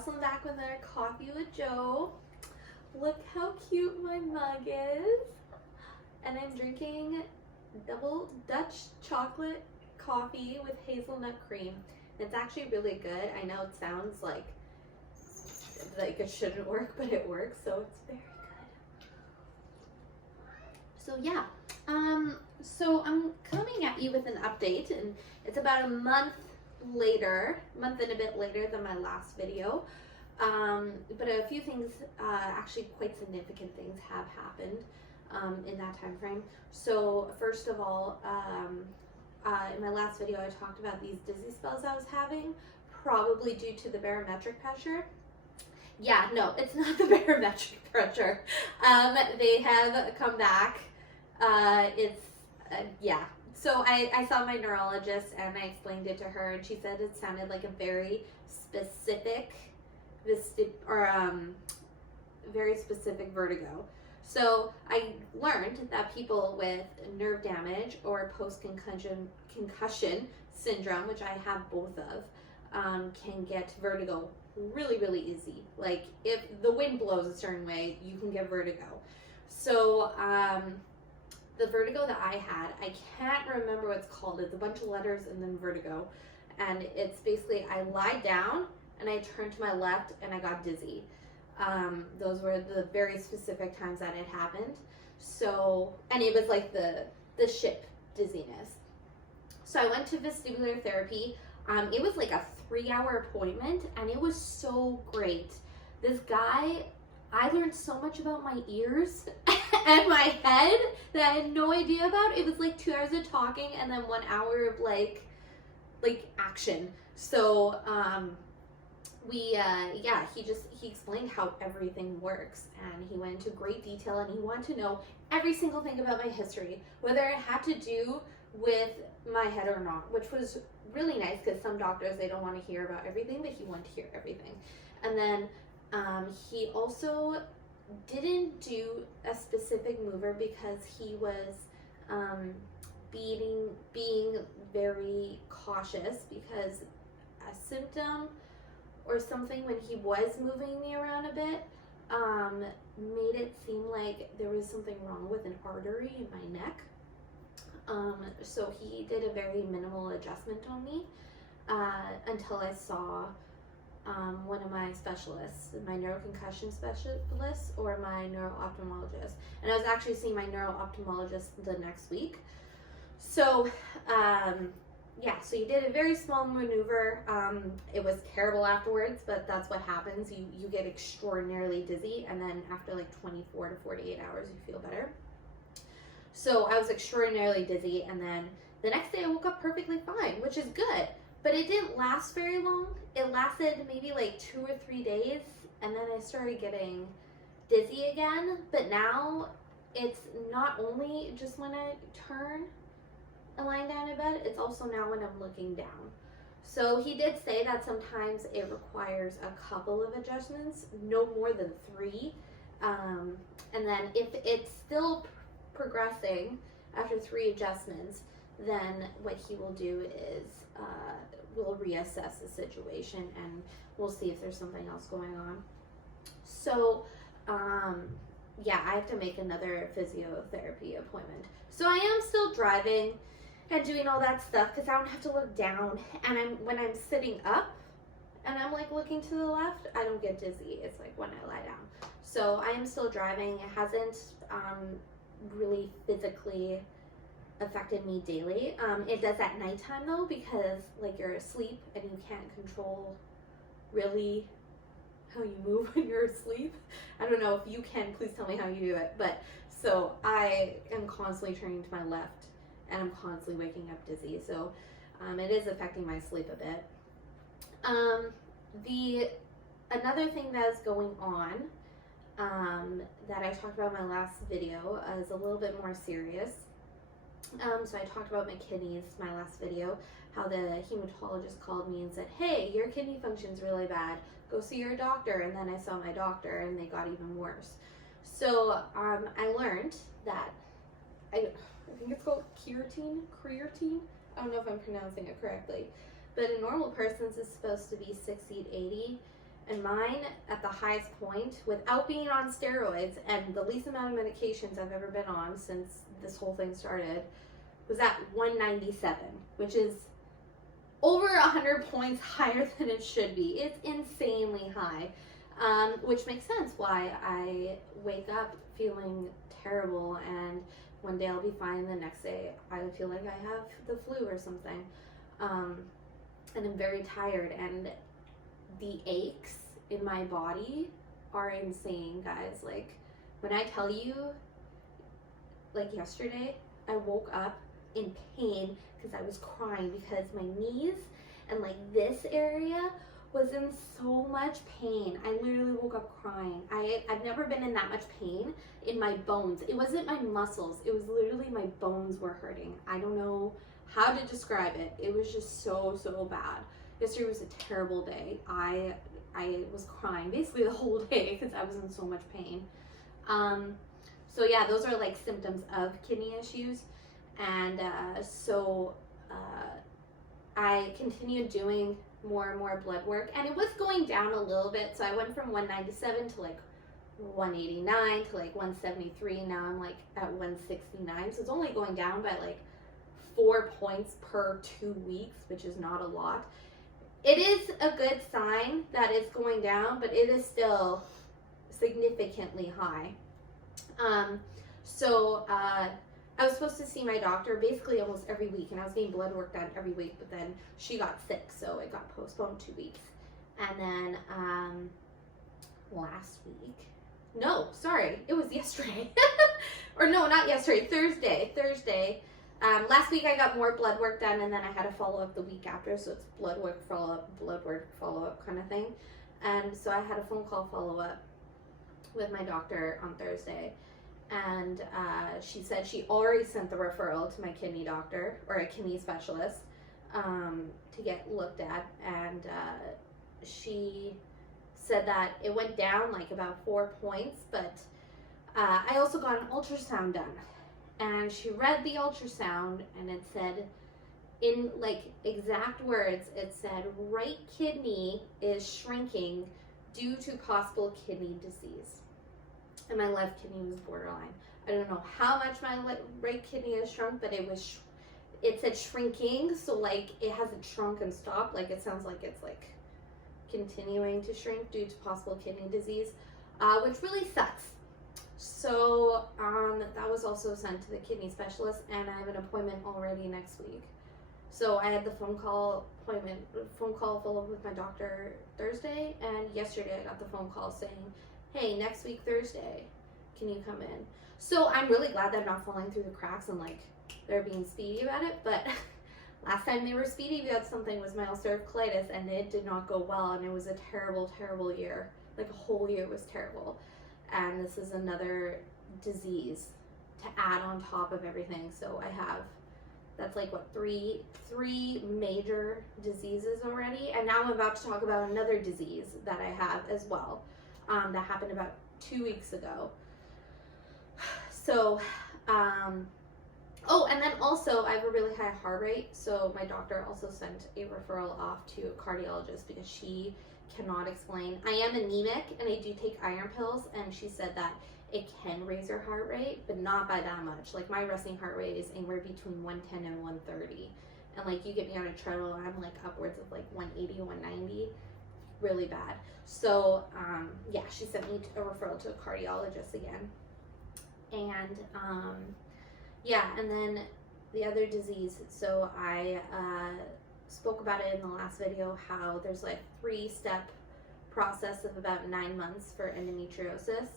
Jocelyn back with our Coffee with Joe. Look how cute my mug is. And I'm drinking double Dutch chocolate coffee with hazelnut cream. It's actually really good. I know it sounds like it shouldn't work, but it works, so it's very good. So yeah, so I'm coming at you with an update, and it's about a month and a bit later than my last video. But a few things, actually quite significant things have happened in that time frame. So first of all, in my last video I talked about these dizzy spells I was having, probably due to the barometric pressure. Yeah, no, it's not the barometric pressure. They have come back. Yeah. So I saw my neurologist and I explained it to her, and she said it sounded like a very specific very specific vertigo. So I learned that people with nerve damage or post-concussion syndrome, which I have both of, can get vertigo really, really easy. Like if the wind blows a certain way, you can get vertigo. So the vertigo that I had, I can't remember what it's called. It's a bunch of letters and then vertigo. And it's basically I lied down and I turned to my left and I got dizzy. Those were the very specific times that it happened. So, and it was like the ship dizziness. So I went to vestibular therapy. It was like a 3-hour appointment and it was so great. This guy, I learned so much about my ears and my head that I had no idea about. It was like 2 hours of talking and then 1 hour of like action. So, he explained how everything works, and he went into great detail, and he wanted to know every single thing about my history, whether it had to do with my head or not, which was really nice because some doctors, they don't want to hear about everything, but he wanted to hear everything. And then he also didn't do a specific mover because he was being very cautious, because a symptom or something when he was moving me around a bit made it seem like there was something wrong with an artery in my neck. So he did a very minimal adjustment on me until I saw one of my specialists, my neuroconcussion specialist or my neuro-ophthalmologist. And I was actually seeing my neuro-ophthalmologist the next week. So yeah, so you did a very small maneuver. It was terrible afterwards, but that's what happens. You get extraordinarily dizzy, and then after like 24 to 48 hours, you feel better. So I was extraordinarily dizzy, and then the next day I woke up perfectly fine, which is good. But it didn't last very long. It lasted maybe like 2 or 3 days, and then I started getting dizzy again. But now it's not only just when I turn and lying down in bed, it's also now when I'm looking down. So he did say that sometimes it requires a couple of adjustments, no more than 3. And then if it's still progressing after 3 adjustments, then what he will do is we'll reassess the situation and we'll see if there's something else going on. So yeah, I have to make another physiotherapy appointment. So I am still driving and doing all that stuff because I don't have to look down. And when I'm sitting up and I'm like looking to the left, I don't get dizzy. It's like when I lie down. So I am still driving. It hasn't really physically affected me daily. It does at nighttime though, because like you're asleep and you can't control really how you move when you're asleep. I don't know if you can, please tell me how you do it. But so I am constantly turning to my left and I'm constantly waking up dizzy. So it is affecting my sleep a bit. Another thing that is going on that I talked about in my last video is a little bit more serious. So I talked about my kidneys my last video, how the hematologist called me and said, hey, your kidney function's really bad, go see your doctor. And then I saw my doctor and they got even worse. So I learned that I think it's called creatine. I don't know if I'm pronouncing it correctly, but a normal person's is supposed to be 60 to 80, And mine, at the highest point, without being on steroids and the least amount of medications I've ever been on since this whole thing started, was at 197, which is over 100 points higher than it should be. It's insanely high, which makes sense why I wake up feeling terrible, and one day I'll be fine, the next day I feel like I have the flu or something. And I'm very tired, and the aches in my body are insane, guys. Like, when I tell you, like yesterday, I woke up in pain because I was crying because my knees and like this area was in so much pain. I literally woke up crying. I've never been in that much pain in my bones. It wasn't my muscles. It was literally my bones were hurting. I don't know how to describe it. It was just so bad. Yesterday was a terrible day. I was crying basically the whole day because I was in so much pain. So yeah, those are like symptoms of kidney issues. And I continued doing more and more blood work, and it was going down a little bit. So I went from 197 to like 189 to like 173. Now I'm like at 169. So it's only going down by like 4 points per 2 weeks, which is not a lot. It is a good sign that it's going down, but it is still significantly high. I was supposed to see my doctor basically almost every week, and I was getting blood work done every week, but then she got sick, so it got postponed 2 weeks. And then last week, no, sorry, it was yesterday. Or no, not yesterday, Thursday. Last week I got more blood work done, and then I had a follow-up the week after, so it's blood work follow-up kind of thing. And so I had a phone call follow-up with my doctor on Thursday. And she said she already sent the referral to my kidney doctor, or a kidney specialist, to get looked at. And she said that it went down like about 4 points, but I also got an ultrasound done. And she read the ultrasound, and it said, in like exact words, it said, right kidney is shrinking due to possible kidney disease. And my left kidney was borderline. I don't know how much my right kidney has shrunk, but it said shrinking, so like it hasn't shrunk and stopped. Like it sounds like it's like continuing to shrink due to possible kidney disease, which really sucks. So that was also sent to the kidney specialist, and I have an appointment already next week. So I had the phone call follow-up with my doctor Thursday, and yesterday I got the phone call saying, hey, next week Thursday, can you come in? So I'm really glad that I'm not falling through the cracks and like they're being speedy about it. But last time they were speedy about something was my ulcerative colitis, and it did not go well, and it was a terrible year. Like a whole year was terrible. And this is another disease to add on top of everything. So that's like what, three major diseases already. And now I'm about to talk about another disease that I have as well. That happened about 2 weeks ago. So, and then also I have a really high heart rate. So my doctor also sent a referral off to a cardiologist because she cannot explain. I am anemic and I do take iron pills, and she said that it can raise your heart rate, but not by that much. Like my resting heart rate is anywhere between 110 and 130. And like you get me on a treadmill, I'm like upwards of like 180, 190. Really bad. So yeah, she sent me a referral to a cardiologist again. And yeah, and then the other disease, so I spoke about it in the last video, how there's like 3-step process of about 9 months for endometriosis.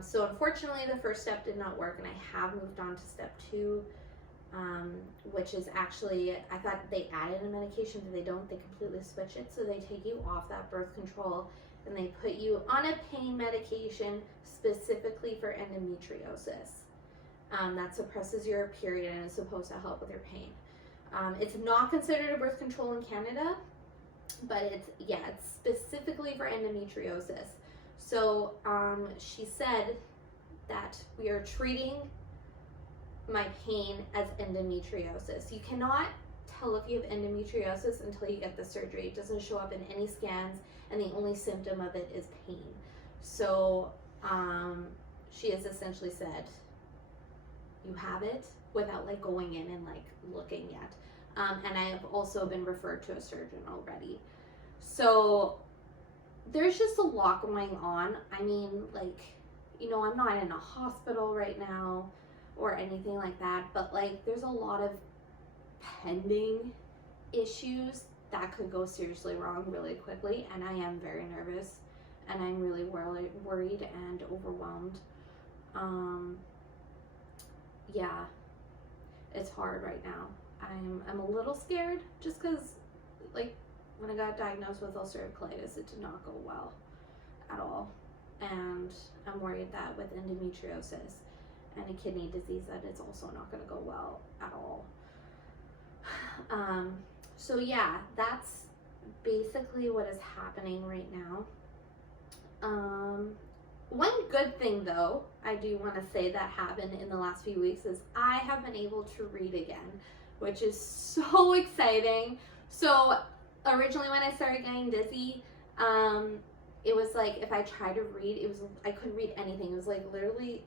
So unfortunately the first step did not work, and I have moved on to step 2, which is actually, I thought they added a medication, but they don't. They completely switch it. So they take you off that birth control and they put you on a pain medication specifically for endometriosis. That suppresses your period and is supposed to help with your pain. It's not considered a birth control in Canada, but it's specifically for endometriosis. So she said that we are treating my pain as endometriosis. You cannot tell if you have endometriosis until you get the surgery. It doesn't show up in any scans, and the only symptom of it is pain. So she has essentially said, you have it, without like going in and like looking yet. And I have also been referred to a surgeon already. So there's just a lot going on. I mean, like, you know, I'm not in a hospital right now or anything like that, but like there's a lot of pending issues that could go seriously wrong really quickly, and I am very nervous, and I'm really worried and overwhelmed. Yeah, it's hard right now. I'm a little scared just because, like, when I got diagnosed with ulcerative colitis, it did not go well at all, and I'm worried that with endometriosis and a kidney disease that it's also not going to go well at all. So yeah, that's basically what is happening right now. One good thing though, I do want to say that happened in the last few weeks is I have been able to read again, which is so exciting. So originally when I started getting dizzy, it was like if I tried to read, I couldn't read anything. It was like literally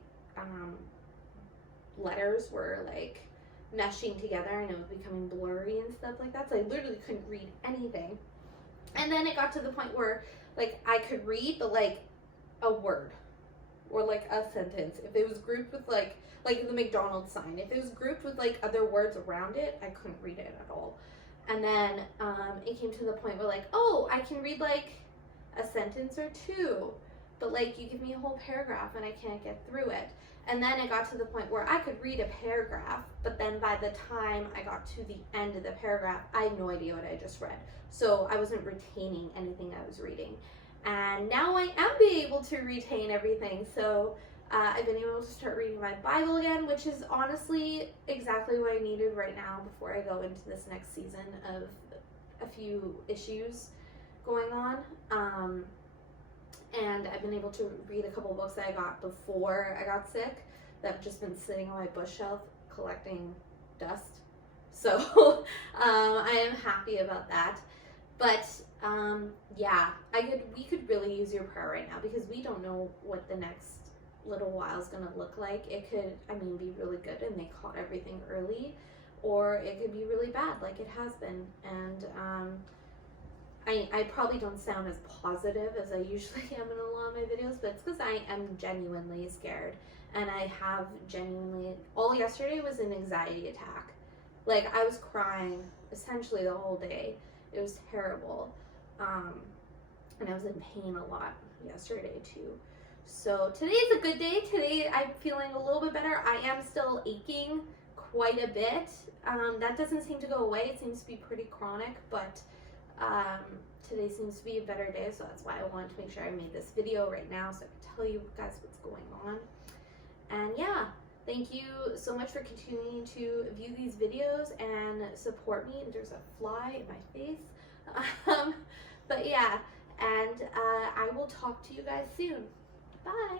letters were like meshing together and it was becoming blurry and stuff like that. So I literally couldn't read anything. And then it got to the point where like I could read, but like a word or like a sentence. If it was grouped with like the McDonald's sign, if it was grouped with like other words around it, I couldn't read it at all. And then it came to the point where like, oh, I can read like a sentence or two, but like you give me a whole paragraph and I can't get through it. And then it got to the point where I could read a paragraph, but then by the time I got to the end of the paragraph, I had no idea what I just read. So I wasn't retaining anything I was reading. And now I am able to retain everything. So I've been able to start reading my Bible again, which is honestly exactly what I needed right now before I go into this next season of a few issues going on. And I've been able to read a couple books that I got before I got sick that have just been sitting on my bookshelf collecting dust. So I am happy about that. But yeah, we could really use your prayer right now because we don't know what the next little while is going to look like. It could, be really good and they caught everything early, or it could be really bad like it has been. And I probably don't sound as positive as I usually am in a lot of my videos, but it's because I am genuinely scared. And I have all yesterday was an anxiety attack. Like I was crying essentially the whole day. It was terrible. And I was in pain a lot yesterday too. So today's a good day. Today I'm feeling a little bit better. I am still aching quite a bit. That doesn't seem to go away. It seems to be pretty chronic, but today seems to be a better day, so that's why I wanted to make sure I made this video right now so I can tell you guys what's going on. And yeah, thank you so much for continuing to view these videos and support me. There's a fly in my face. But yeah, and I will talk to you guys soon. Bye.